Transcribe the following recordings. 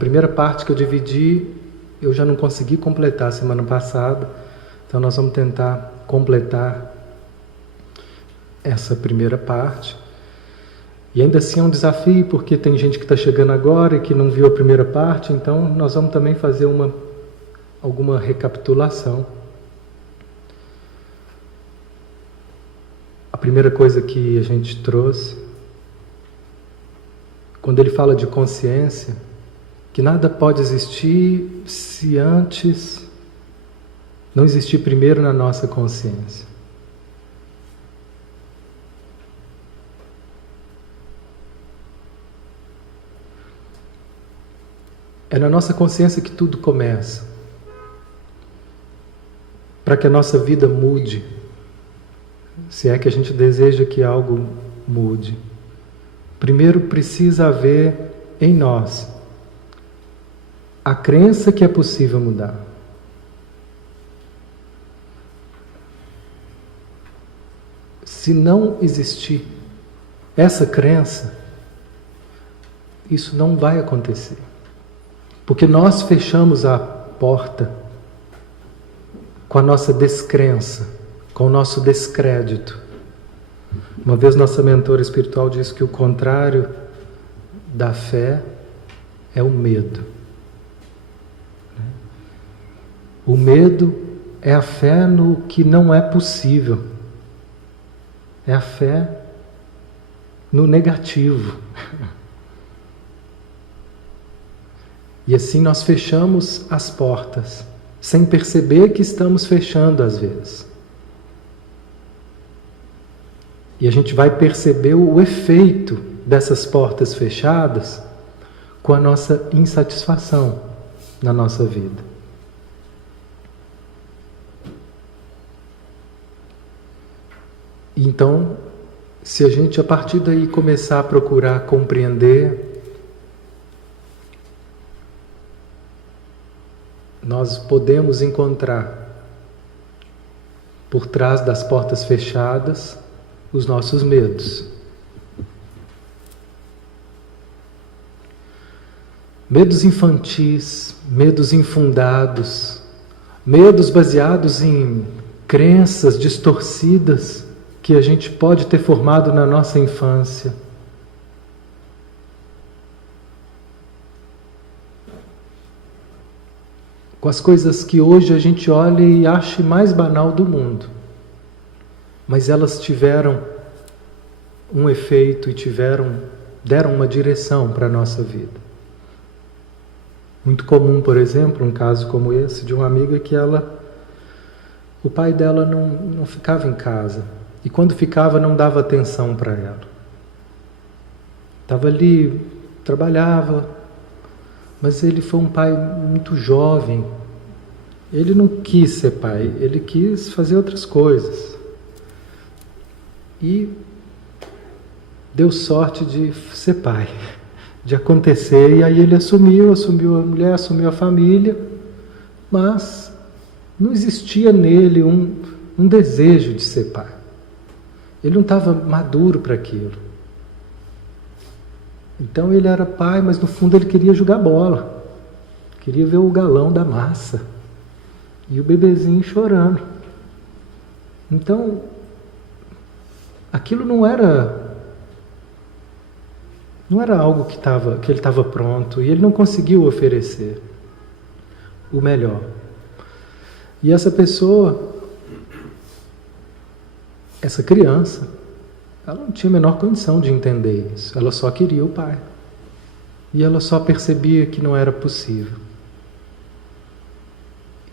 primeira parte que eu dividi, eu já não consegui completar semana passada, então nós vamos tentar completar essa primeira parte. E ainda assim é um desafio, porque tem gente que está chegando agora e que não viu a primeira parte, então nós vamos também fazer alguma recapitulação. A primeira coisa que a gente trouxe, quando ele fala de consciência, que nada pode existir se antes não existir primeiro na nossa consciência. É na nossa consciência que tudo começa. Para que a nossa vida mude, se é que a gente deseja que algo mude, primeiro precisa haver em nós a crença que é possível mudar. Se não existir essa crença, isso não vai acontecer. Porque nós fechamos a porta com a nossa descrença, com o nosso descrédito. Uma vez nossa mentora espiritual disse que o contrário da fé é o medo. O medo é a fé no que não é possível. É a fé no negativo. E assim nós fechamos as portas, sem perceber que estamos fechando às vezes. E a gente vai perceber o efeito dessas portas fechadas com a nossa insatisfação na nossa vida. Então, se a gente a partir daí começar a procurar compreender, nós podemos encontrar por trás das portas fechadas os nossos medos. Medos infantis, medos infundados, medos baseados em crenças distorcidas que a gente pode ter formado na nossa infância. Com as coisas que hoje a gente olha e acha mais banal do mundo. Mas elas tiveram um efeito e deram uma direção para a nossa vida. Muito comum, por exemplo, um caso como esse, de uma amiga que o pai dela não ficava em casa. E quando ficava, não dava atenção para ela. Estava ali, trabalhava, mas ele foi um pai muito jovem. Ele não quis ser pai, ele quis fazer outras coisas. E deu sorte de ser pai, de acontecer. E aí ele assumiu a mulher, assumiu a família, mas não existia nele um desejo de ser pai. Ele não estava maduro para aquilo. Então ele era pai, mas no fundo ele queria jogar bola. Queria ver o galão da massa. E o bebezinho chorando. Então, aquilo não era algo que ele estava pronto. E ele não conseguiu oferecer o melhor. E essa pessoa, essa criança, ela não tinha a menor condição de entender isso. Ela só queria o pai. E ela só percebia que não era possível.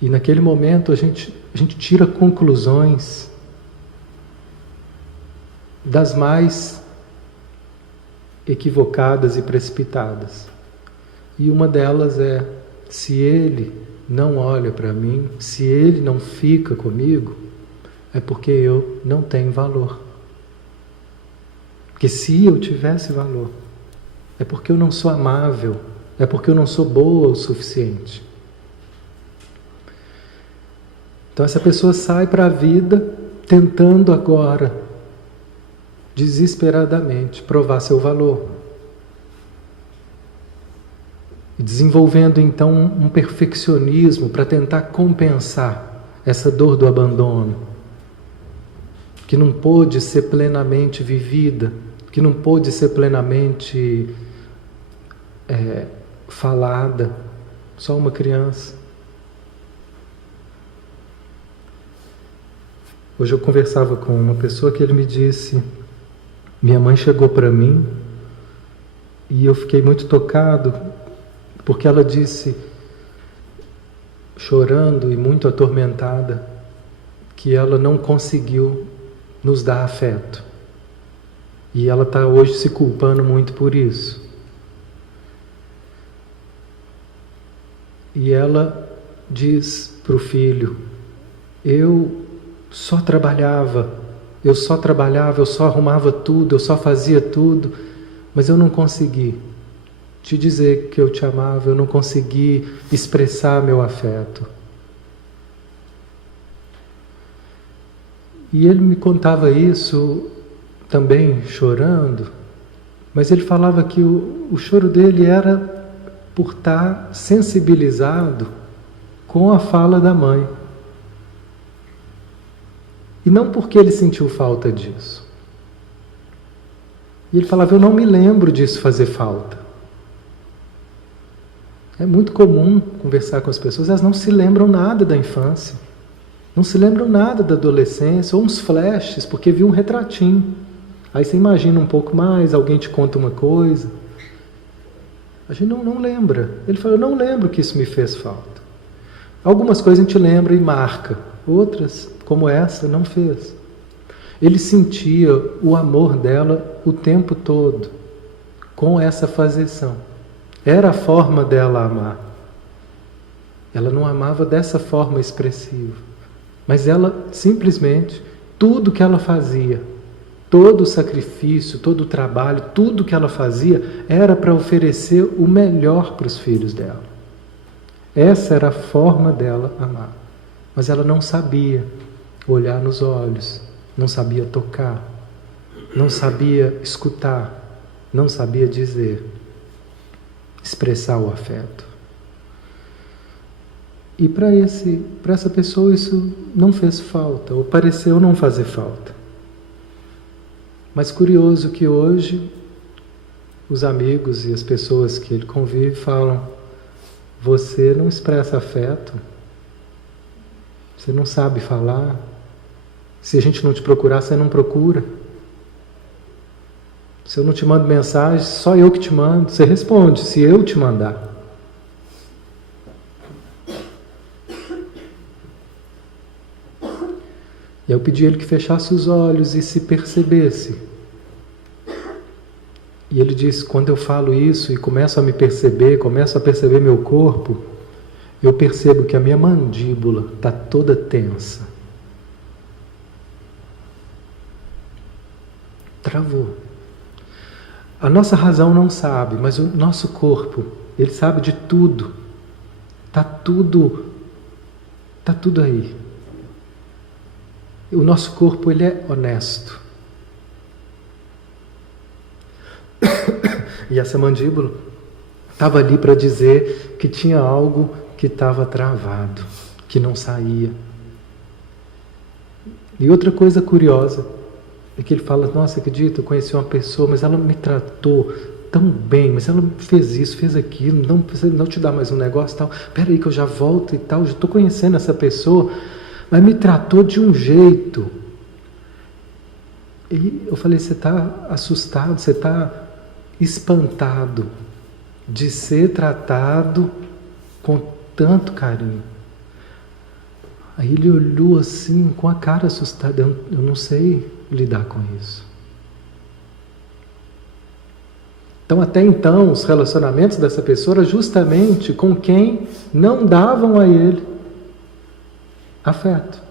E naquele momento a gente tira conclusões das mais equivocadas e precipitadas. E uma delas é: se ele não olha para mim, se ele não fica comigo, é porque eu não tenho valor. Porque se eu tivesse valor, é porque eu não sou amável, é porque eu não sou boa o suficiente. Então essa pessoa sai para a vida tentando agora, desesperadamente, provar seu valor. e desenvolvendo então um perfeccionismo para tentar compensar essa dor do abandono, que não pôde ser plenamente vivida, que não pôde ser plenamente falada, só uma criança. Hoje eu conversava com uma pessoa que ele me disse, minha mãe chegou para mim e eu fiquei muito tocado, porque ela disse, chorando e muito atormentada, que ela não conseguiu nos dar afeto. E ela está hoje se culpando muito por isso. E ela diz para o filho, eu só trabalhava, eu só arrumava tudo, eu só fazia tudo, mas eu não consegui te dizer que eu te amava, eu não consegui expressar meu afeto. E ele me contava isso também chorando, mas ele falava que o choro dele era por estar sensibilizado com a fala da mãe. E não porque ele sentiu falta disso. E ele falava, eu não me lembro disso fazer falta. É muito comum conversar com as pessoas, elas não se lembram nada da infância, não se lembram nada da adolescência, ou uns flashes, porque viu um retratinho. Aí você imagina um pouco mais, alguém te conta uma coisa. A gente não lembra. Ele falou, eu não lembro que isso me fez falta. Algumas coisas a gente lembra e marca, outras, como essa, não fez. Ele sentia o amor dela o tempo todo, com essa fazeção. Era a forma dela amar. Ela não amava dessa forma expressiva, mas ela simplesmente, tudo que ela fazia, todo o sacrifício, todo o trabalho, tudo que ela fazia, era para oferecer o melhor para os filhos dela. Essa era a forma dela amar. Mas ela não sabia olhar nos olhos, não sabia tocar, não sabia escutar, não sabia dizer, expressar o afeto. E para essa pessoa isso não fez falta, ou pareceu não fazer falta. Mas curioso que hoje os amigos e as pessoas que ele convive falam, você não expressa afeto, você não sabe falar, se a gente não te procurar, você não procura. Se eu não te mando mensagem, só eu que te mando, você responde, se eu te mandar. E eu pedi a ele que fechasse os olhos e se percebesse. E ele disse, quando eu falo isso e começo a me perceber, começo a perceber meu corpo, eu percebo que a minha mandíbula está toda tensa. Travou. A nossa razão não sabe, mas o nosso corpo, ele sabe de tudo. Está tudo aí. O nosso corpo, ele é honesto. E essa mandíbula estava ali para dizer que tinha algo que estava travado, que não saía. E outra coisa curiosa é que ele fala, nossa, acredito, eu conheci uma pessoa, mas ela me tratou tão bem, mas ela fez isso, fez aquilo, não te dá mais um negócio e tal, espera aí que eu já volto e tal, já estou conhecendo essa pessoa, mas me tratou de um jeito. E eu falei, você está assustado, você está espantado de ser tratado com tanto carinho. Aí ele olhou assim, com a cara assustada, eu não sei lidar com isso. Então, até então, os relacionamentos dessa pessoa eram justamente com quem não davam a ele afeto.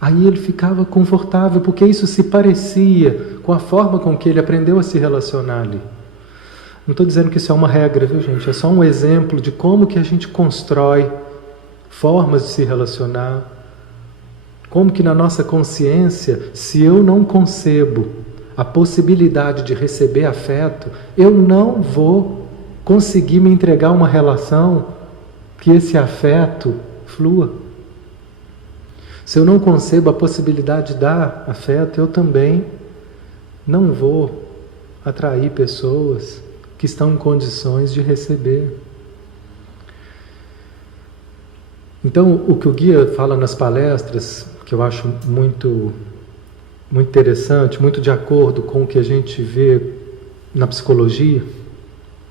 Aí ele ficava confortável, porque isso se parecia com a forma com que ele aprendeu a se relacionar ali. Não estou dizendo que isso é uma regra, viu, gente? É só um exemplo de como que a gente constrói formas de se relacionar. Como que na nossa consciência, se eu não concebo a possibilidade de receber afeto, eu não vou conseguir me entregar a uma relação que esse afeto flua. Se eu não concebo a possibilidade de dar afeto, eu também não vou atrair pessoas que estão em condições de receber. Então, o que o guia fala nas palestras, que eu acho muito interessante, muito de acordo com o que a gente vê na psicologia,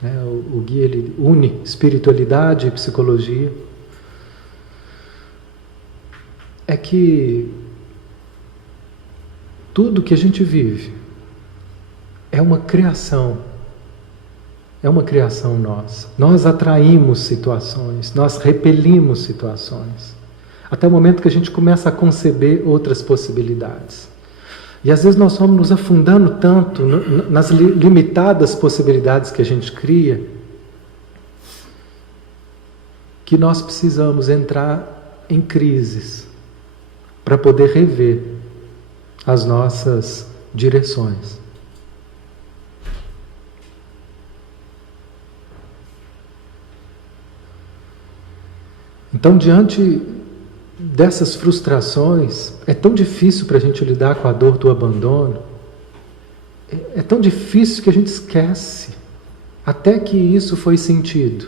né? O guia ele une espiritualidade e psicologia, é que tudo que a gente vive é uma criação nossa. Nós atraímos situações, nós repelimos situações, até o momento que a gente começa a conceber outras possibilidades. E às vezes nós vamos nos afundando tanto nas limitadas possibilidades que a gente cria, que nós precisamos entrar em crises para poder rever as nossas direções. Então, diante dessas frustrações, é tão difícil para a gente lidar com a dor do abandono, é tão difícil que a gente esquece até que isso foi sentido.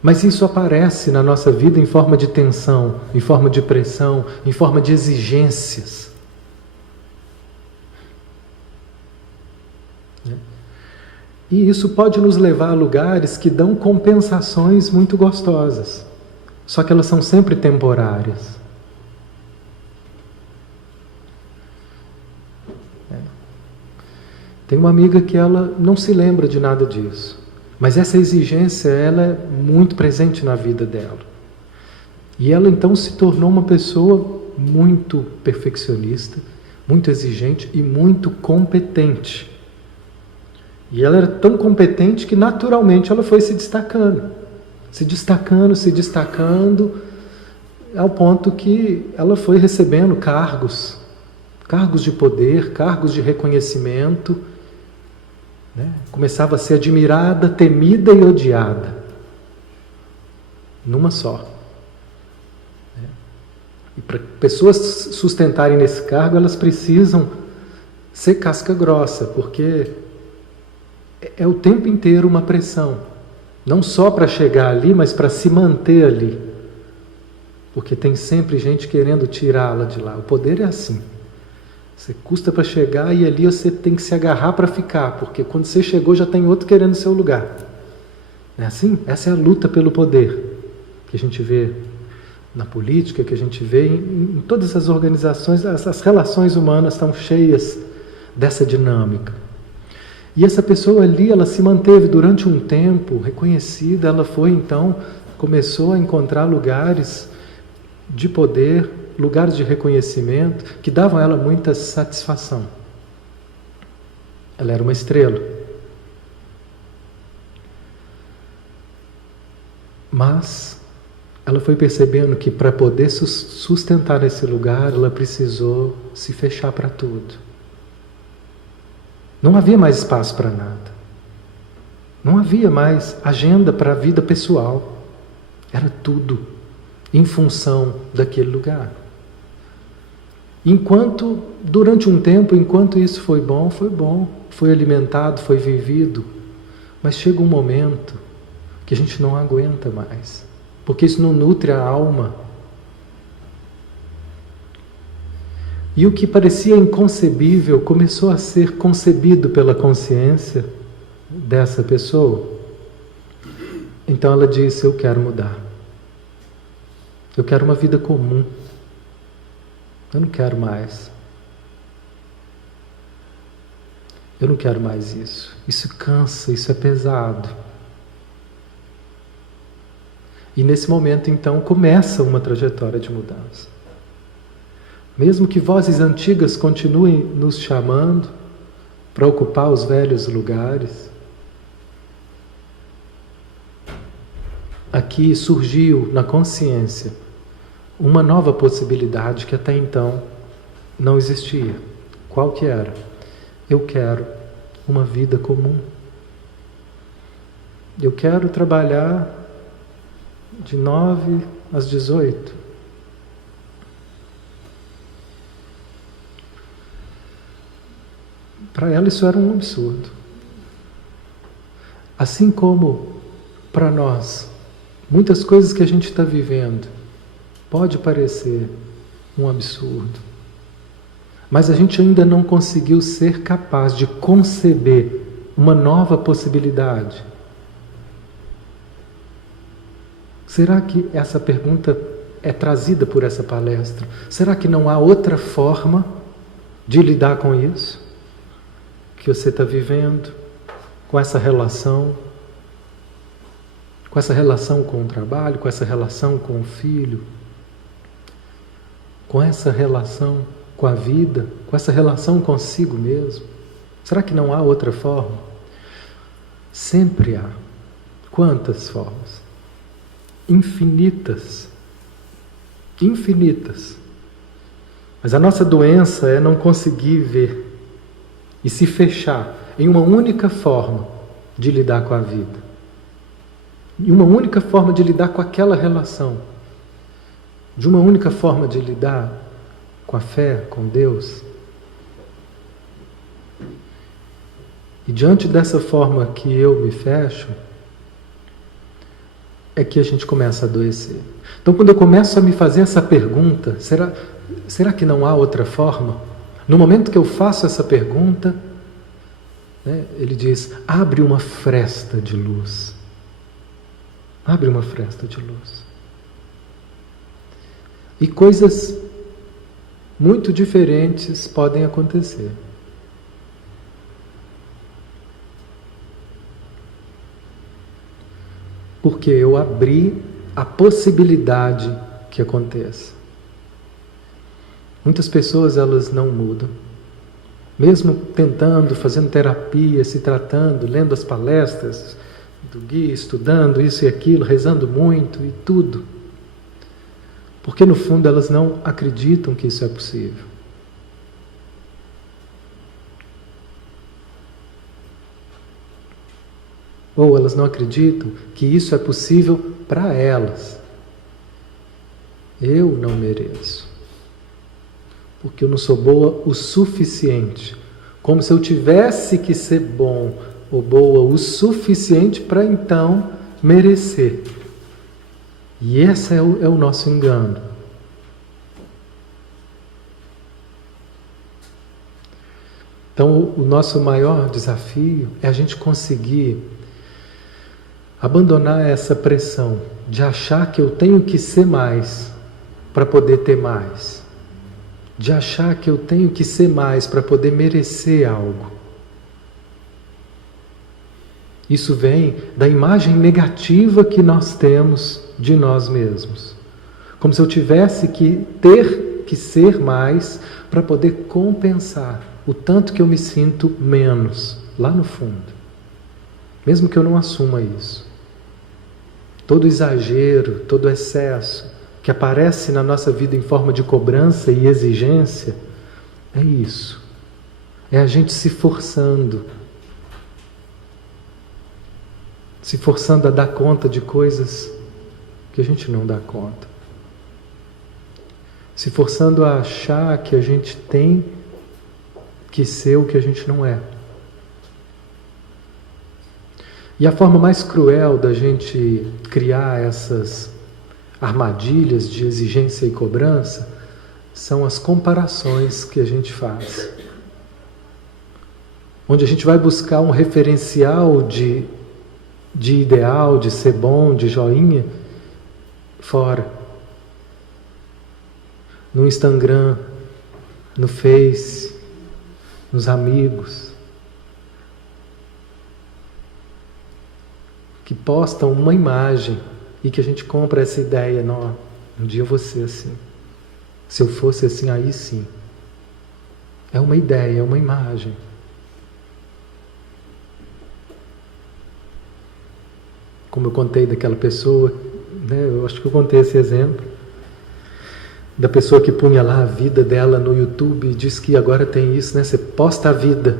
Mas isso aparece na nossa vida em forma de tensão, em forma de pressão, em forma de exigências. E isso pode nos levar a lugares que dão compensações muito gostosas. Só que elas são sempre temporárias. Tem uma amiga que ela não se lembra de nada disso. Mas essa exigência, ela é muito presente na vida dela. E ela então se tornou uma pessoa muito perfeccionista, muito exigente e muito competente. E ela era tão competente que naturalmente ela foi se destacando, ao ponto que ela foi recebendo cargos de poder, cargos de reconhecimento, né? Começava a ser admirada, temida e odiada, numa só. E para pessoas sustentarem nesse cargo, elas precisam ser casca grossa, porque é o tempo inteiro uma pressão. Não só para chegar ali, mas para se manter ali. Porque tem sempre gente querendo tirá-la de lá. O poder é assim. Você custa para chegar e ali você tem que se agarrar para ficar, porque quando você chegou já tem outro querendo seu lugar. Não é assim? Essa é a luta pelo poder que a gente vê na política, que a gente vê em todas as organizações. As relações humanas estão cheias dessa dinâmica. E essa pessoa ali, ela se manteve durante um tempo reconhecida, ela foi então, começou a encontrar lugares de poder, lugares de reconhecimento, que davam a ela muita satisfação. Ela era uma estrela. Mas ela foi percebendo que para poder sustentar esse lugar, ela precisou se fechar para tudo. Não havia mais espaço para nada. Não havia mais agenda para a vida pessoal. Era tudo em função daquele lugar. Durante um tempo, enquanto isso foi bom, foi alimentado, foi vivido, mas chega um momento que a gente não aguenta mais, porque isso não nutre a alma. E o que parecia inconcebível começou a ser concebido pela consciência dessa pessoa. Então ela disse: eu quero mudar. Eu quero uma vida comum. Eu não quero mais. Eu não quero mais isso. Isso cansa, isso é pesado. E nesse momento, então, começa uma trajetória de mudança. Mesmo que vozes antigas continuem nos chamando para ocupar os velhos lugares, aqui surgiu na consciência uma nova possibilidade que até então não existia. Qual que era? eu quero uma vida comum. Eu quero trabalhar de 9 às 18. Para ela isso era um absurdo. Assim como para nós, muitas coisas que a gente está vivendo pode parecer um absurdo, mas a gente ainda não conseguiu ser capaz de conceber uma nova possibilidade. Será que essa pergunta é trazida por essa palestra? Será que não há outra forma de lidar com isso que você está vivendo, com essa relação com o trabalho, com essa relação com o filho, com essa relação com a vida, com essa relação consigo mesmo? Será que não há outra forma? Sempre há. Quantas formas? Infinitas. Infinitas. Mas a nossa doença é não conseguir ver e se fechar em uma única forma de lidar com a vida. Em uma única forma de lidar com aquela relação. De uma única forma de lidar com a fé, com Deus. E diante dessa forma que eu me fecho, é que a gente começa a adoecer. Então, quando eu começo a me fazer essa pergunta, será que não há outra forma? No momento que eu faço essa pergunta, né, ele diz, abre uma fresta de luz. Abre uma fresta de luz. E coisas muito diferentes podem acontecer. Porque eu abri a possibilidade que aconteça. Muitas pessoas, elas não mudam. Mesmo tentando, fazendo terapia, se tratando, lendo as palestras do Gui, estudando isso e aquilo, rezando muito e tudo. Porque no fundo elas não acreditam que isso é possível. Ou elas não acreditam que isso é possível para elas. Eu não mereço. Porque eu não sou boa o suficiente. Como se eu tivesse que ser bom ou boa o suficiente para então merecer. E esse é o nosso engano. Então, o nosso maior desafio é a gente conseguir abandonar essa pressão de achar que eu tenho que ser mais para poder ter mais. De achar que eu tenho que ser mais para poder merecer algo. Isso vem da imagem negativa que nós temos de nós mesmos. Como se eu tivesse que ter que ser mais para poder compensar o tanto que eu me sinto menos lá no fundo. Mesmo que eu não assuma isso. Todo exagero, todo excesso que aparece na nossa vida em forma de cobrança e exigência, é isso. É a gente se forçando a dar conta de coisas que a gente não dá conta. Se forçando a achar que a gente tem que ser o que a gente não é. E a forma mais cruel da gente criar essas armadilhas de exigência e cobrança são as comparações que a gente faz. Onde a gente vai buscar um referencial de ideal, de ser bom, de joinha, fora. No Instagram, no Face, nos amigos, que postam uma imagem e que a gente compra essa ideia, não, um dia eu vou ser assim. Se eu fosse assim, aí sim. É uma ideia, é uma imagem. Como eu contei daquela pessoa, né, eu acho que eu contei esse exemplo, da pessoa que punha lá a vida dela no YouTube e diz que agora tem isso, né? Você posta a vida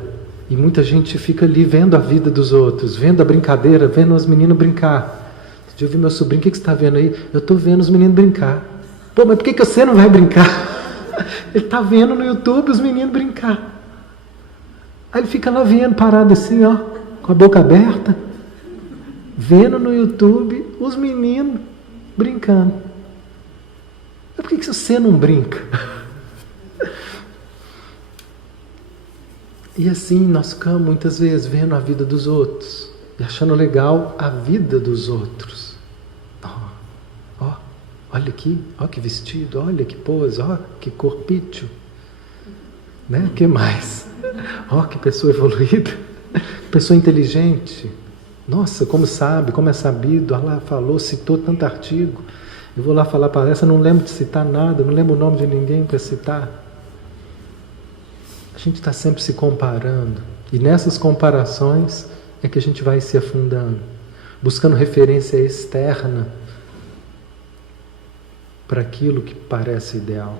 E muita gente fica ali vendo a vida dos outros, vendo a brincadeira, vendo os meninos brincar. Eu vi meu sobrinho, o que você está vendo aí? Eu estou vendo os meninos brincar. Pô, mas por que você não vai brincar? Ele está vendo no YouTube os meninos brincar. Aí ele fica lá vendo, parado assim, ó, com a boca aberta, vendo no YouTube os meninos brincando. Mas por que você não brinca? E assim nós ficamos muitas vezes vendo a vida dos outros e achando legal a vida dos outros. Ó, olha aqui, ó que vestido, olha que pose, ó que corpício, né? Que mais? Ó que pessoa evoluída, pessoa inteligente. Nossa, como sabe, como é sabido, lá falou, citou tanto artigo. Eu vou lá falar palestra, não lembro de citar nada, não lembro o nome de ninguém para citar. A gente está sempre se comparando, e nessas comparações é que a gente vai se afundando, buscando referência externa para aquilo que parece ideal.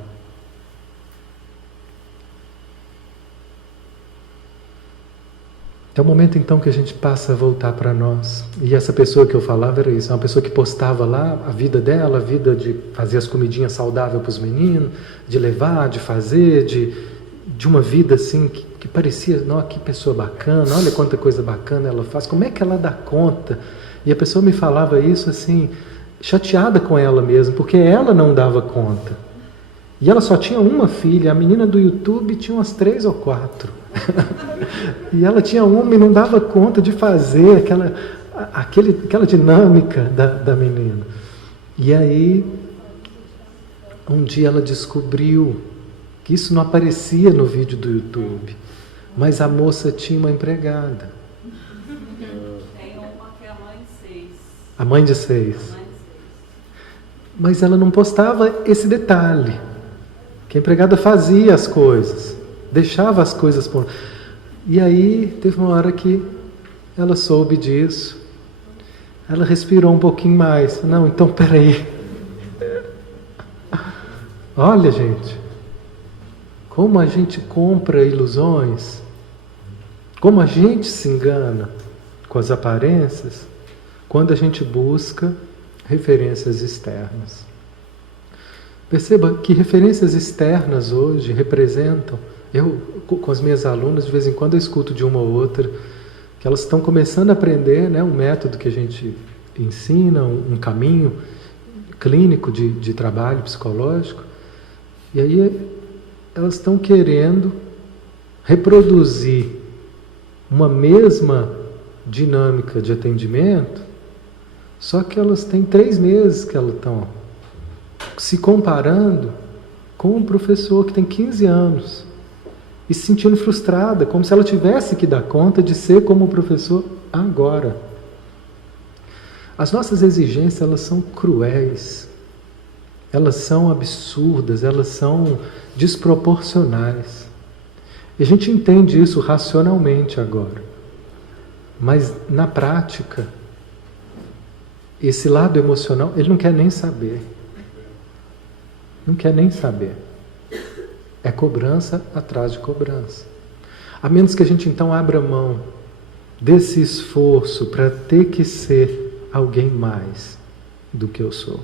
É o momento então que a gente passa a voltar para nós. E essa pessoa que eu falava era isso, uma pessoa que postava lá a vida dela, a vida de fazer as comidinhas saudáveis para os meninos, de levar, de fazer, de uma vida assim que parecia, não, que pessoa bacana, olha quanta coisa bacana ela faz, como é que ela dá conta? E a pessoa me falava isso assim, chateada com ela mesma, porque ela não dava conta. E ela só tinha uma filha, a menina do YouTube tinha umas 3 ou 4. E ela tinha uma e não dava conta de fazer aquela dinâmica da menina. E aí, um dia ela descobriu que isso não aparecia no vídeo do YouTube, mas a moça tinha uma empregada. Tem uma que é a mãe de 6. A mãe de 6. Mas ela não postava esse detalhe, que a empregada fazia as coisas, deixava as coisas por... E aí teve uma hora que ela soube disso, ela respirou um pouquinho mais. Não, então peraí. Olha, gente, como a gente compra ilusões, como a gente se engana com as aparências, quando a gente busca referências externas. Perceba que referências externas hoje representam, eu com as minhas alunas de vez em quando eu escuto de uma ou outra, que elas estão começando a aprender, né, um método que a gente ensina, um caminho clínico de trabalho psicológico, e aí elas estão querendo reproduzir uma mesma dinâmica de atendimento, só que elas têm 3 meses que elas estão se comparando com um professor que tem 15 anos e se sentindo frustrada, como se ela tivesse que dar conta de ser como o professor agora. As nossas exigências, elas são cruéis, elas são absurdas, elas são desproporcionais. E a gente entende isso racionalmente agora, mas na prática, esse lado emocional, ele não quer nem saber. Não quer nem saber. É cobrança atrás de cobrança. A menos que a gente então abra mão desse esforço para ter que ser alguém mais do que eu sou.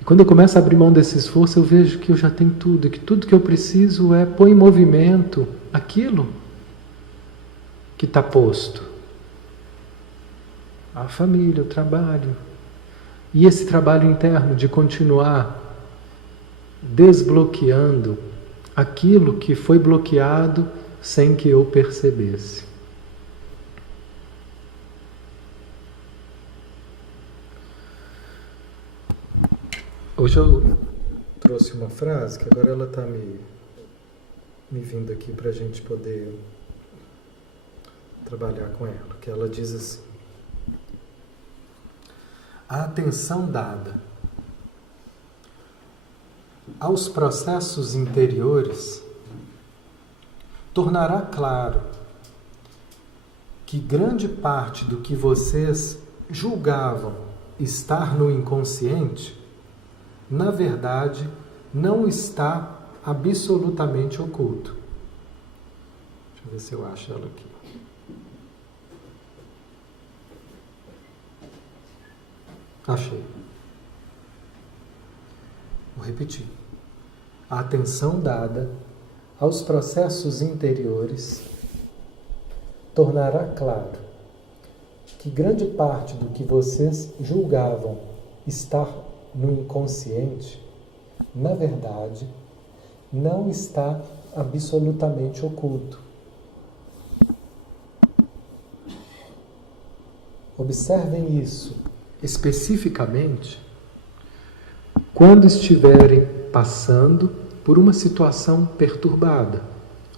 E quando eu começo a abrir mão desse esforço, eu vejo que eu já tenho tudo, e que tudo que eu preciso é pôr em movimento aquilo que está posto. A família, o trabalho. E esse trabalho interno de continuar desbloqueando aquilo que foi bloqueado sem que eu percebesse. Hoje eu trouxe uma frase que agora ela está me vindo aqui para a gente poder trabalhar com ela, que ela diz assim: a atenção dada aos processos interiores tornará claro que grande parte do que vocês julgavam estar no inconsciente, na verdade, não está absolutamente oculto. Deixa eu Vou ver se eu acho ela aqui. Achei. Vou repetir. A atenção dada aos processos interiores tornará claro que grande parte do que vocês julgavam estar no inconsciente, na verdade, não está absolutamente oculto. Observem isso especificamente quando estiverem passando por uma situação perturbada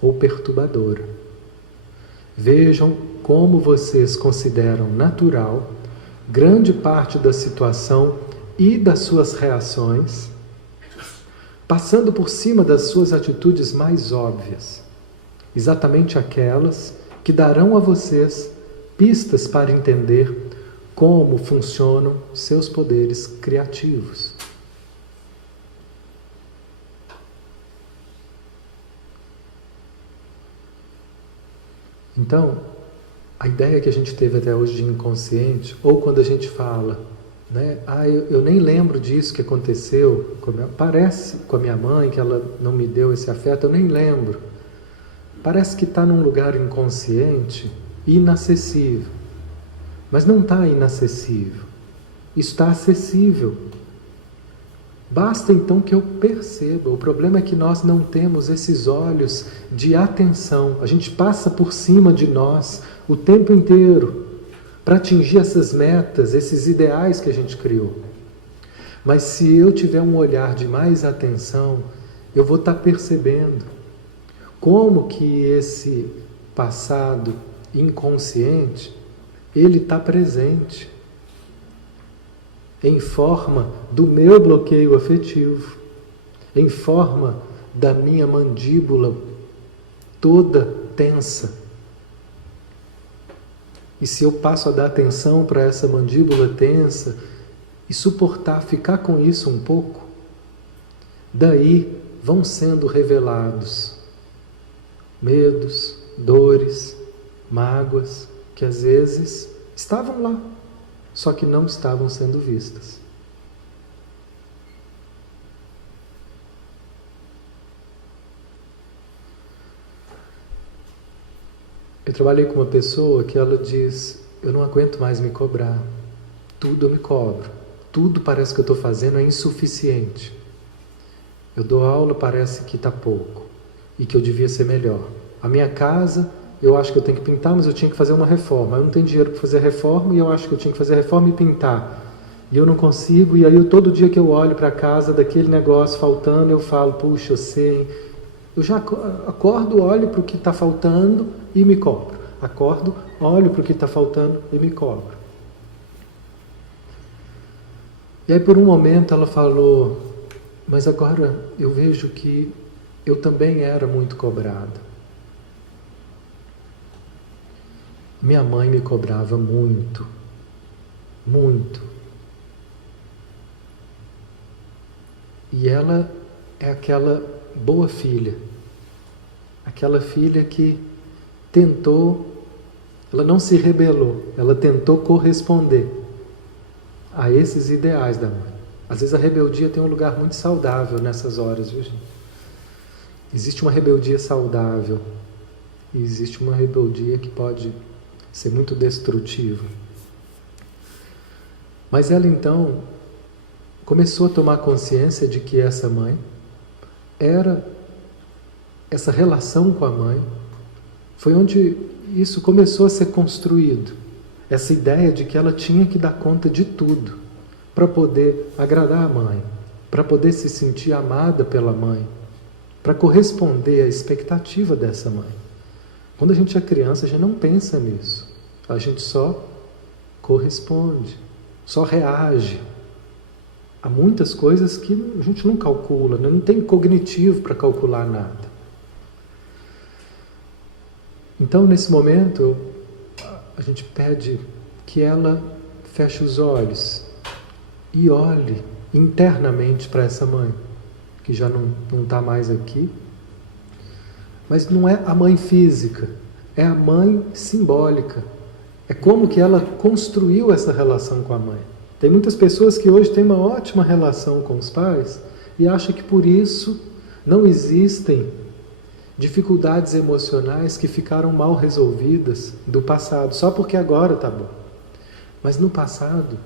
ou perturbadora. Vejam como vocês consideram natural grande parte da situação e das suas reações, passando por cima das suas atitudes mais óbvias, exatamente aquelas que darão a vocês pistas para entender como funcionam seus poderes criativos. Então, a ideia que a gente teve até hoje de inconsciente, ou quando a gente fala, né, eu nem lembro disso que aconteceu, parece com a minha mãe que ela não me deu esse afeto, eu nem lembro. Parece que está num lugar inconsciente e inacessível. Mas não está inacessível, está acessível. Basta então que eu perceba. O problema é que nós não temos esses olhos de atenção. A gente passa por cima de nós o tempo inteiro para atingir essas metas, esses ideais que a gente criou. Mas se eu tiver um olhar de mais atenção, eu vou estar percebendo como que esse passado inconsciente, ele está presente em forma do meu bloqueio afetivo, em forma da minha mandíbula toda tensa. E se eu passo a dar atenção para essa mandíbula tensa e suportar, ficar com isso um pouco, daí vão sendo revelados medos, dores, mágoas, que às vezes estavam lá, só que não estavam sendo vistas. Eu trabalhei com uma pessoa que ela diz, eu não aguento mais me cobrar, tudo eu me cobro, tudo parece que eu estou fazendo é insuficiente. Eu dou aula, parece que está pouco e que eu devia ser melhor. A minha casa, eu acho que eu tenho que pintar, mas eu tinha que fazer uma reforma. Eu não tenho dinheiro para fazer reforma e eu acho que eu tinha que fazer reforma e pintar. E eu não consigo, e aí todo dia que eu olho para a casa, daquele negócio faltando, eu falo, puxa, eu sei. Eu já acordo, olho para o que está faltando e me cobro. Acordo, olho para o que está faltando e me cobro. E aí por um momento ela falou, mas agora eu vejo que eu também era muito cobrada. Minha mãe me cobrava muito, muito. E ela é aquela boa filha, aquela filha que tentou, ela não se rebelou, ela tentou corresponder a esses ideais da mãe. Às vezes a rebeldia tem um lugar muito saudável nessas horas, viu, gente? Existe uma rebeldia saudável e existe uma rebeldia que pode ser muito destrutiva. Mas ela então começou a tomar consciência de que essa mãe era, essa relação com a mãe, foi onde isso começou a ser construído. Essa ideia de que ela tinha que dar conta de tudo para poder agradar a mãe, para poder se sentir amada pela mãe, para corresponder à expectativa dessa mãe. Quando a gente é criança, a gente não pensa nisso. A gente só corresponde, só reage a muitas coisas que a gente não calcula, não tem cognitivo para calcular nada. Então, nesse momento, a gente pede que ela feche os olhos e olhe internamente para essa mãe, que já não está mais aqui. Mas não é a mãe física, é a mãe simbólica. É como que ela construiu essa relação com a mãe. Tem muitas pessoas que hoje têm uma ótima relação com os pais e acham que por isso não existem dificuldades emocionais que ficaram mal resolvidas do passado, só porque agora está bom. Mas no passado,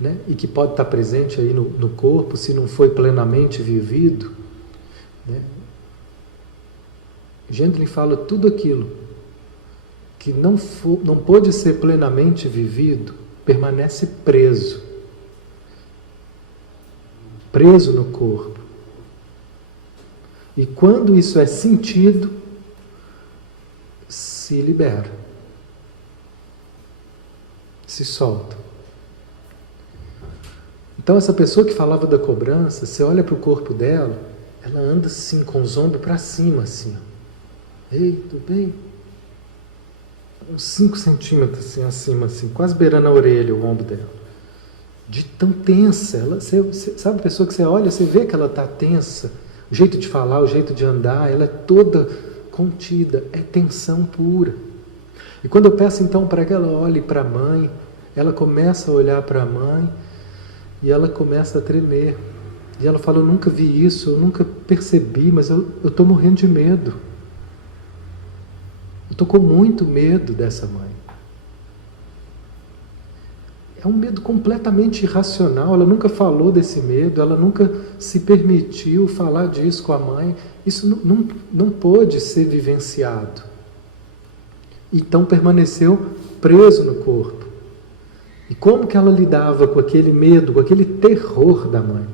né, e que pode estar presente aí no corpo, se não foi plenamente vivido, né, Gentling fala tudo aquilo que não pôde ser plenamente vivido, permanece preso no corpo. E quando isso é sentido, se libera, se solta. Então essa pessoa que falava da cobrança, você olha para o corpo dela, ela anda assim, com os ombros para cima, assim. Ei, tudo bem? Uns 5 centímetros assim, acima, assim, quase beirando a orelha, o ombro dela. De tão tensa. Você sabe a pessoa que você olha, você vê que ela está tensa. O jeito de falar, o jeito de andar, ela é toda contida. É tensão pura. E quando eu peço então para que ela olhe para a mãe, ela começa a olhar para a mãe e ela começa a tremer. E ela fala, eu nunca vi isso, eu nunca percebi, mas eu estou morrendo de medo. Eu estou com muito medo dessa mãe. É um medo completamente irracional. Ela nunca falou desse medo, ela nunca se permitiu falar disso com a mãe. Isso não pôde ser vivenciado. Então permaneceu preso no corpo. E como que ela lidava com aquele medo, com aquele terror da mãe?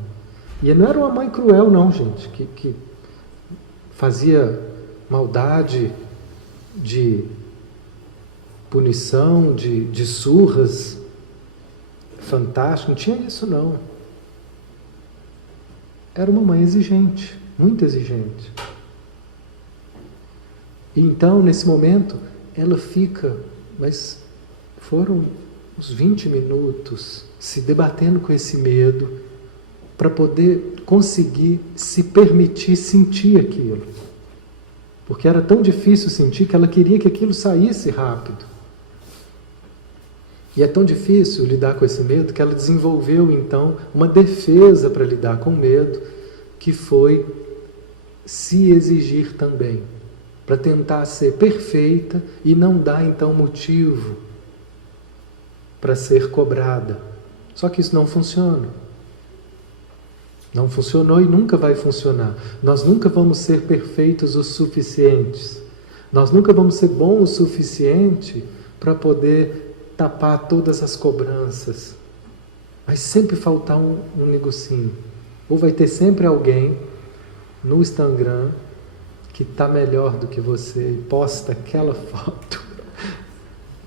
E não era uma mãe cruel não, gente, que fazia maldade de punição, de surras fantásticas, não tinha isso não. Era uma mãe exigente, muito exigente. E então, nesse momento, ela fica, mas foram uns 20 minutos se debatendo com esse medo para poder conseguir se permitir sentir aquilo. Porque era tão difícil sentir que ela queria que aquilo saísse rápido. E é tão difícil lidar com esse medo que ela desenvolveu então uma defesa para lidar com o medo, que foi se exigir também, para tentar ser perfeita e não dar então motivo para ser cobrada. Só que isso não funciona. Não funcionou e nunca vai funcionar. Nós nunca vamos ser perfeitos o suficientes. Nós nunca vamos ser bons o suficiente para poder tapar todas as cobranças. Vai sempre faltar um negocinho. Ou vai ter sempre alguém no Instagram que está melhor do que você e posta aquela foto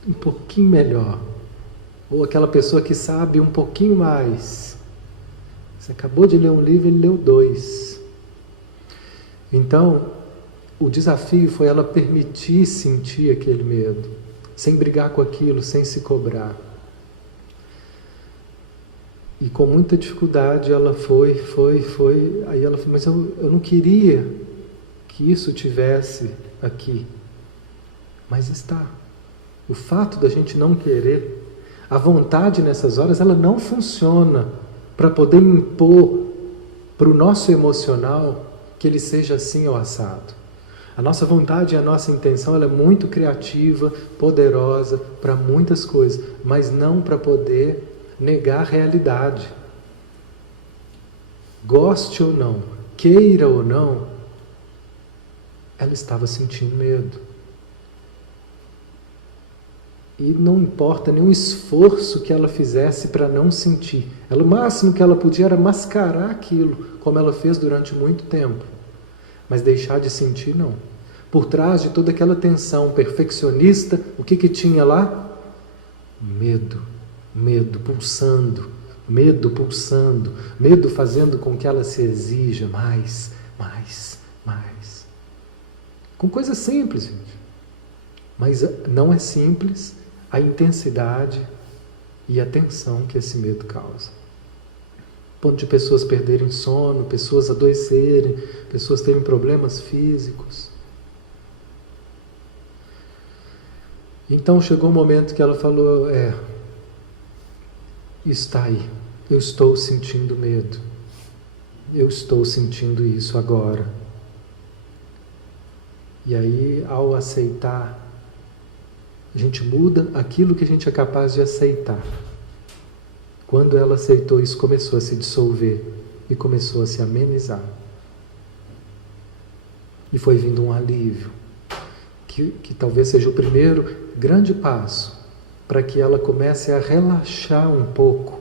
um pouquinho melhor. Ou aquela pessoa que sabe um pouquinho mais. Você acabou de ler um livro, ele leu 2. Então, o desafio foi ela permitir sentir aquele medo, sem brigar com aquilo, sem se cobrar. E com muita dificuldade ela foi. Aí ela falou, mas eu não queria que isso tivesse aqui. Mas está. O fato da gente não querer, a vontade nessas horas, ela não funciona para poder impor para o nosso emocional que ele seja assim ou assado. A nossa vontade e a nossa intenção, ela é muito criativa, poderosa para muitas coisas, mas não para poder negar a realidade. Goste ou não, queira ou não, ela estava sentindo medo. E não importa nenhum esforço que ela fizesse para não sentir. O máximo que ela podia era mascarar aquilo, como ela fez durante muito tempo. Mas deixar de sentir, não. Por trás de toda aquela tensão perfeccionista, o que tinha lá? Medo. Medo pulsando. Medo pulsando. Medo fazendo com que ela se exija mais. Com coisas simples, gente. Mas não é simples a intensidade e a tensão que esse medo causa. Ponto de pessoas perderem sono, pessoas adoecerem, pessoas terem problemas físicos. Então chegou um momento que ela falou, está aí, eu estou sentindo medo, eu estou sentindo isso agora. E aí, ao aceitar, a gente muda aquilo que a gente é capaz de aceitar. Quando ela aceitou, isso começou a se dissolver e começou a se amenizar. E foi vindo um alívio, que talvez seja o primeiro grande passo para que ela comece a relaxar um pouco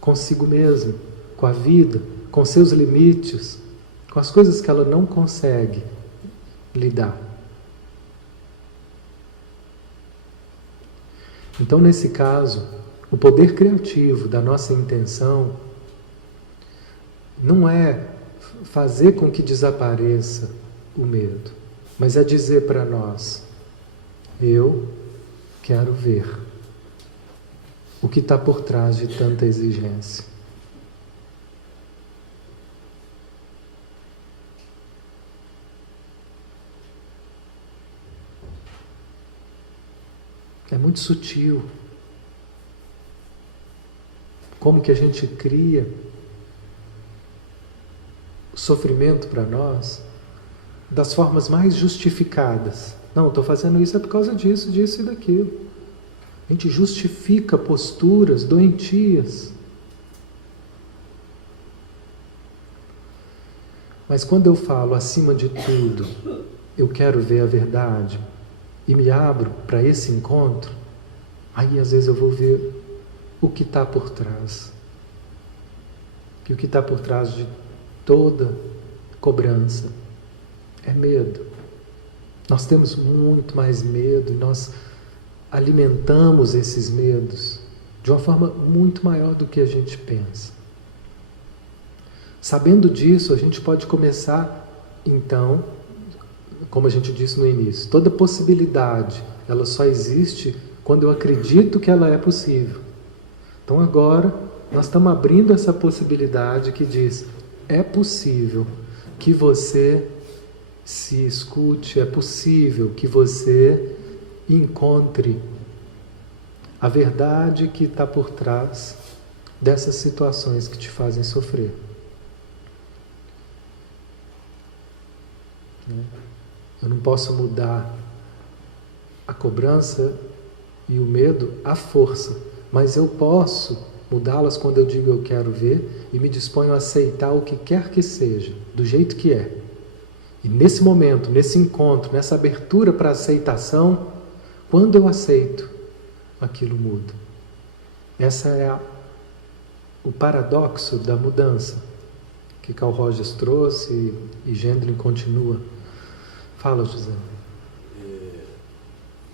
consigo mesma, com a vida, com seus limites, com as coisas que ela não consegue lidar. Então, nesse caso, o poder criativo da nossa intenção não é fazer com que desapareça o medo, mas é dizer para nós, eu quero ver o que está por trás de tanta exigência. É muito sutil. Como que a gente cria sofrimento para nós das formas mais justificadas. Não, estou fazendo isso é por causa disso, disso e daquilo. A gente justifica posturas doentias. Mas quando eu falo, acima de tudo, eu quero ver a verdade, e me abro para esse encontro, aí às vezes eu vou ver o que está por trás. E o que está por trás de toda cobrança é medo. Nós temos muito mais medo e nós alimentamos esses medos de uma forma muito maior do que a gente pensa. Sabendo disso, a gente pode começar, então, como a gente disse no início, toda possibilidade, ela só existe quando eu acredito que ela é possível. Então agora, nós estamos abrindo essa possibilidade que diz, é possível que você se escute, é possível que você encontre a verdade que está por trás dessas situações que te fazem sofrer. Eu não posso mudar a cobrança e o medo à força, mas eu posso mudá-las quando eu digo eu quero ver e me disponho a aceitar o que quer que seja, do jeito que é. E nesse momento, nesse encontro, nessa abertura para aceitação, quando eu aceito, aquilo muda. Essa é o paradoxo da mudança que Carl Rogers trouxe e Gendlin continua. Fala, José.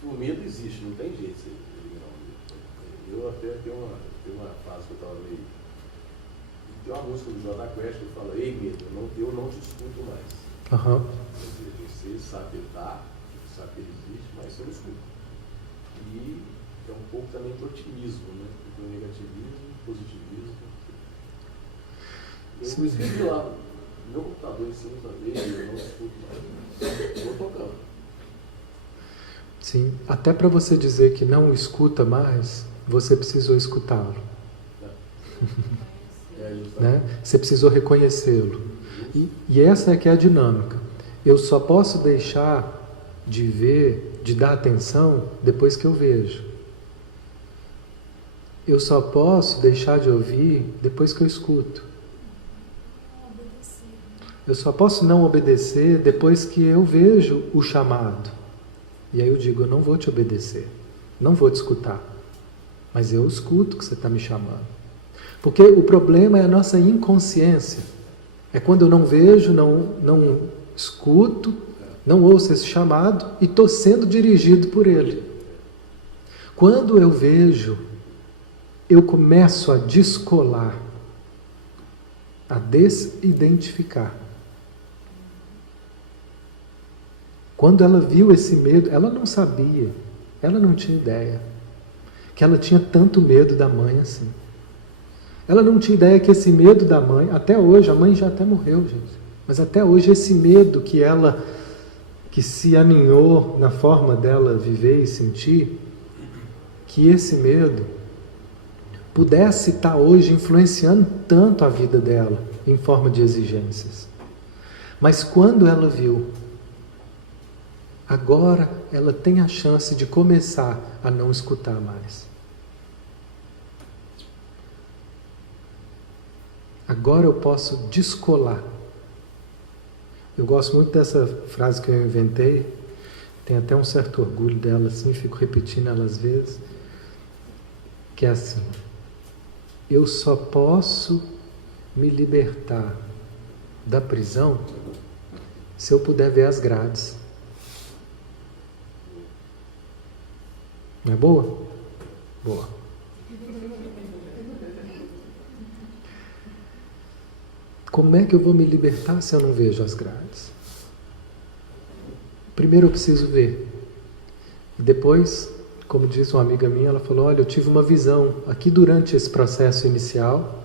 O medo existe, não tem jeito de eliminar o medo. Eu até tenho uma fase que eu estava meio... Tem uma música do Jota Quest que fala, ei medo, eu não te escuto mais. Uhum. Você sabe que ele está, sabe que ele existe, mas você não escuta. E é um pouco também do otimismo, né? Do negativismo, positivismo. Eu escrevi lá, meu computador em cima da dele, eu não escuto mais. Estou tocando. Sim, até para você dizer que não escuta mais, você precisou escutá-lo. Né? Você precisou reconhecê-lo. E essa é que é a dinâmica. Eu só posso deixar de ver, de dar atenção, depois que eu vejo. Eu só posso deixar de ouvir depois que eu escuto. Eu só posso não obedecer depois que eu vejo o chamado. E aí eu digo, eu não vou te obedecer, não vou te escutar, mas eu escuto que você está me chamando. Porque o problema é a nossa inconsciência. É quando eu não vejo, não escuto, não ouço esse chamado e estou sendo dirigido por ele. Quando eu vejo, eu começo a descolar, a desidentificar. Quando ela viu esse medo, ela não sabia, ela não tinha ideia que ela tinha tanto medo da mãe assim. Ela não tinha ideia que esse medo da mãe, até hoje, a mãe já até morreu, gente, mas até hoje esse medo que ela que se aninhou na forma dela viver e sentir, que esse medo pudesse estar hoje influenciando tanto a vida dela em forma de exigências. Mas quando ela viu, agora ela tem a chance de começar a não escutar mais. Agora eu posso descolar. Eu gosto muito dessa frase que eu inventei, tenho até um certo orgulho dela, assim, fico repetindo ela às vezes, que é assim: eu só posso me libertar da prisão se eu puder ver as grades. Não é boa? Boa. Como é que eu vou me libertar se eu não vejo as grades? Primeiro eu preciso ver. E depois, como diz uma amiga minha, ela falou: olha, eu tive uma visão aqui durante esse processo inicial.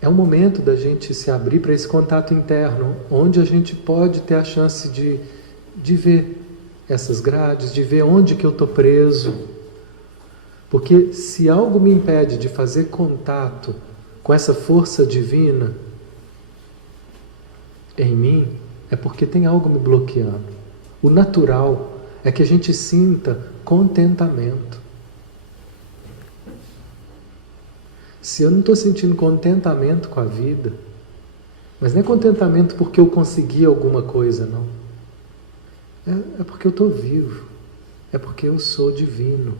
É o momento da gente se abrir para esse contato interno, onde a gente pode ter a chance de ver essas grades, de ver onde que eu estou preso. Porque se algo me impede de fazer contato com essa força divina em mim, é porque tem algo me bloqueando. O natural é que a gente sinta contentamento. Se eu não estou sentindo contentamento com a vida, mas não é contentamento porque eu consegui alguma coisa, não. É porque eu estou vivo. É porque eu sou divino.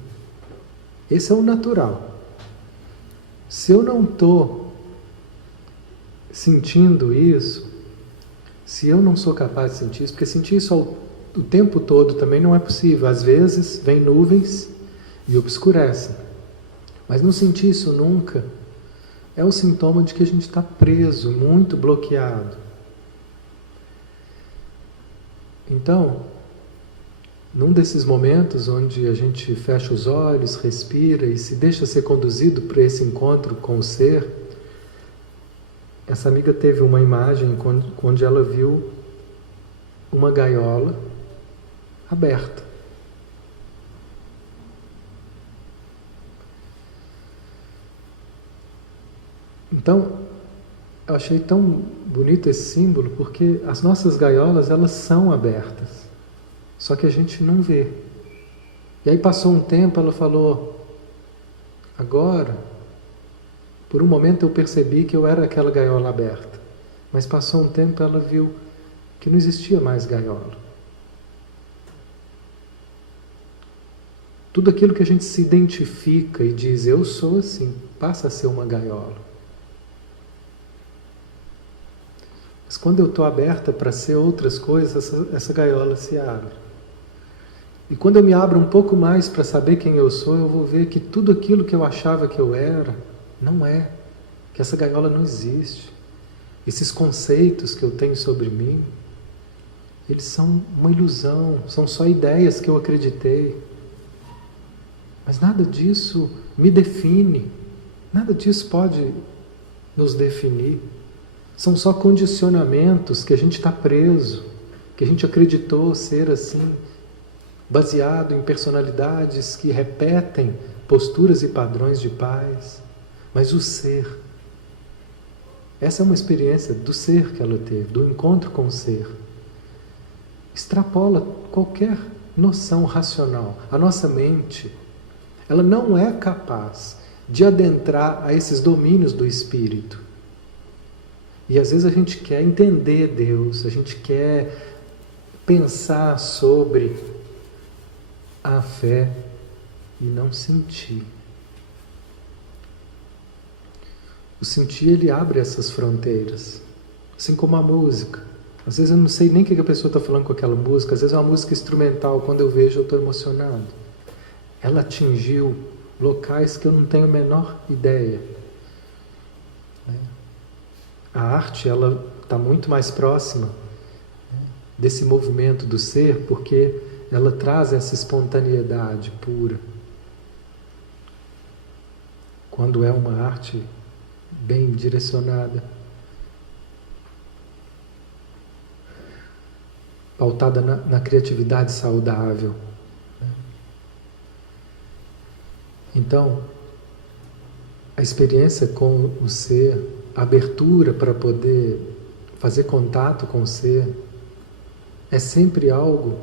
Esse é o natural. Se eu não estou sentindo isso, se eu não sou capaz de sentir isso, porque sentir isso o tempo todo também não é possível. Às vezes vem nuvens e obscurecem. Mas não sentir isso nunca é o sintoma de que a gente está preso, muito bloqueado. Então, num desses momentos onde a gente fecha os olhos, respira e se deixa ser conduzido para esse encontro com o ser, essa amiga teve uma imagem onde ela viu uma gaiola aberta. Então, eu achei tão bonito esse símbolo, porque as nossas gaiolas, elas são abertas, só que a gente não vê. E aí passou um tempo, ela falou: agora, por um momento eu percebi que eu era aquela gaiola aberta, mas passou um tempo ela viu que não existia mais gaiola. Tudo aquilo que a gente se identifica e diz, eu sou assim, passa a ser uma gaiola. Mas quando eu estou aberta para ser outras coisas, essa gaiola se abre. E quando eu me abro um pouco mais para saber quem eu sou, eu vou ver que tudo aquilo que eu achava que eu era, não é. Que essa gaiola não existe. Esses conceitos que eu tenho sobre mim, eles são uma ilusão, são só ideias que eu acreditei. Mas nada disso me define, nada disso pode nos definir. São só condicionamentos que a gente está preso, que a gente acreditou ser assim, baseado em personalidades que repetem posturas e padrões de paz. Mas o ser, essa é uma experiência do ser que ela teve, do encontro com o ser. Extrapola qualquer noção racional. A nossa mente, ela não é capaz de adentrar a esses domínios do espírito. E às vezes a gente quer entender Deus, a gente quer pensar sobre a fé e não sentir. O sentir, ele abre essas fronteiras, assim como a música. Às vezes eu não sei nem o que a pessoa está falando com aquela música, às vezes é uma música instrumental, quando eu vejo eu estou emocionado. Ela atingiu locais que eu não tenho a menor ideia. A arte, ela está muito mais próxima desse movimento do ser, porque ela traz essa espontaneidade pura. Quando é uma arte bem direcionada. pautada na criatividade saudável. Então, a experiência com o ser, a abertura para poder fazer contato com o ser, é sempre algo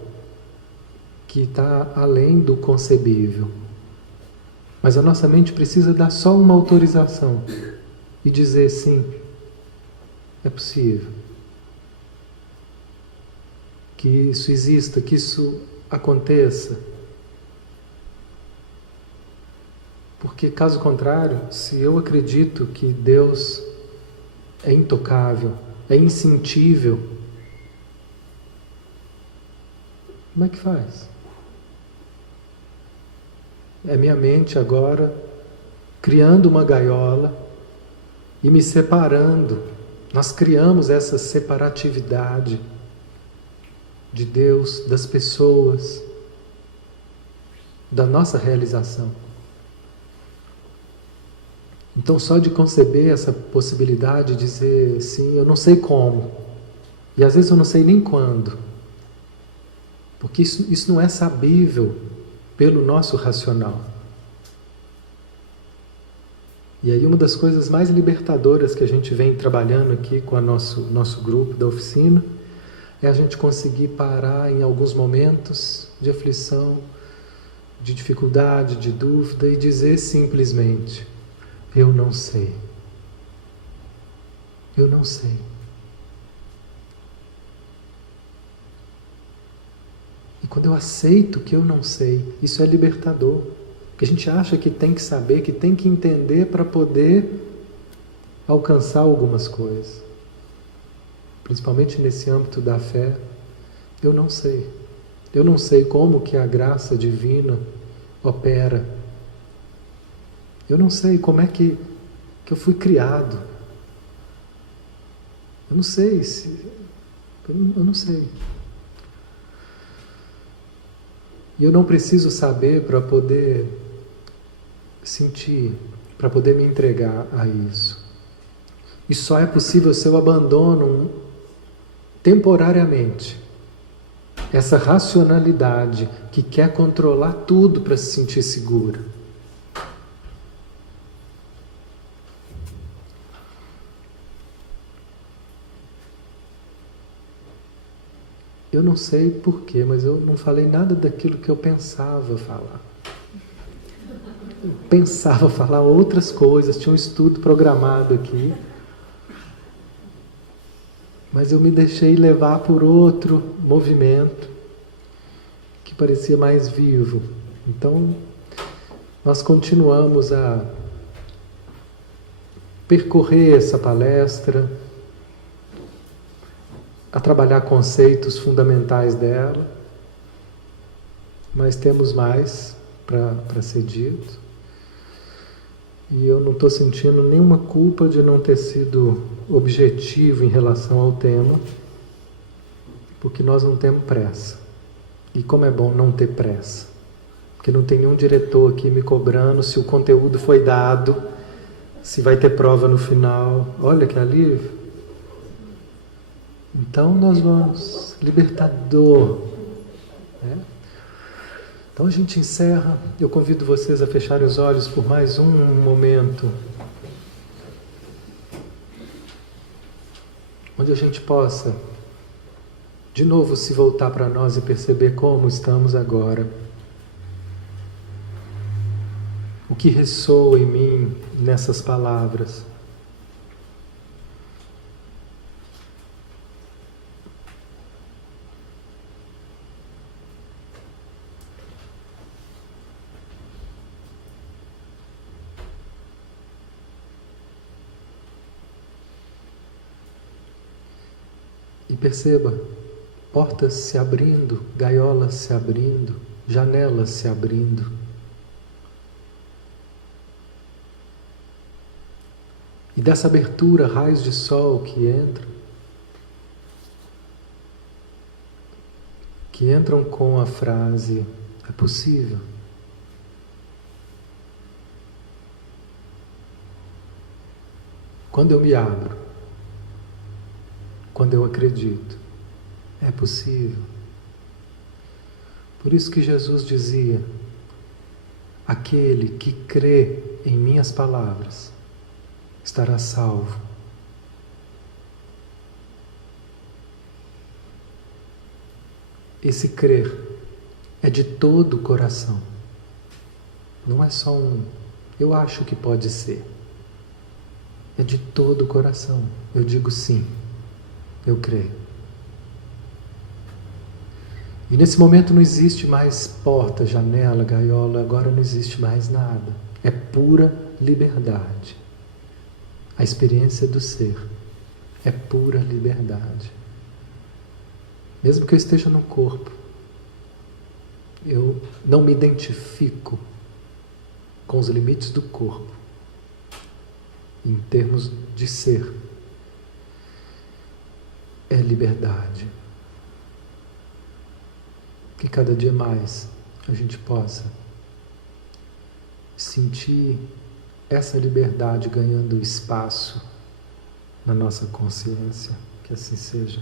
que está além do concebível. Mas a nossa mente precisa dar só uma autorização e dizer sim, é possível. Que isso exista, que isso aconteça. Porque, caso contrário, se eu acredito que Deus é intocável, é instintível, como é que faz? É minha mente agora criando uma gaiola e me separando. Nós criamos essa separatividade de Deus, das pessoas, da nossa realização. Então, só de conceber essa possibilidade de dizer sim, eu não sei como, e às vezes eu não sei nem quando, porque isso não é sabível pelo nosso racional. E aí uma das coisas mais libertadoras que a gente vem trabalhando aqui com o nosso grupo da oficina é a gente conseguir parar em alguns momentos de aflição, de dificuldade, de dúvida e dizer simplesmente: eu não sei. Eu não sei. E quando eu aceito que eu não sei, isso é libertador. Porque a gente acha que tem que saber, que tem que entender para poder alcançar algumas coisas. Principalmente nesse âmbito da fé, eu não sei. Eu não sei como que a graça divina opera. Eu não sei como é que eu fui criado. Eu não sei eu não sei. E eu não preciso saber para poder sentir, para poder me entregar a isso. E só é possível se eu abandono temporariamente essa racionalidade que quer controlar tudo para se sentir segura. Eu não sei porquê, mas eu não falei nada daquilo que eu pensava falar. Eu pensava falar outras coisas, tinha um estudo programado aqui. Mas eu me deixei levar por outro movimento que parecia mais vivo. Então, nós continuamos a percorrer essa palestra, a trabalhar conceitos fundamentais dela, mas temos mais para ser dito. E eu não estou sentindo nenhuma culpa de não ter sido objetivo em relação ao tema, porque nós não temos pressa. E como é bom não ter pressa, porque não tem nenhum diretor aqui me cobrando se o conteúdo foi dado, se vai ter prova no final. Olha que alívio! Então nós vamos, libertador. Né? Então a gente encerra. Eu convido vocês a fecharem os olhos por mais um momento, onde a gente possa de novo se voltar para nós e perceber como estamos agora. O que ressoa em mim nessas palavras. E perceba, portas se abrindo, gaiolas se abrindo, janelas se abrindo. E dessa abertura, raios de sol que entram com a frase: é possível. Quando eu me abro, quando eu acredito, É possível. Por isso que Jesus dizia: aquele que crê em minhas palavras estará salvo. Esse crer é de todo o coração. Não é só eu acho que pode ser. É de todo o coração. Eu digo sim, eu creio. E nesse momento não existe mais porta, janela, gaiola, agora não existe mais nada. É pura liberdade. A experiência do ser é pura liberdade. Mesmo que eu esteja no corpo, eu não me identifico com os limites do corpo, em termos de ser. É liberdade. Que cada dia mais a gente possa sentir essa liberdade ganhando espaço na nossa consciência. Que assim seja.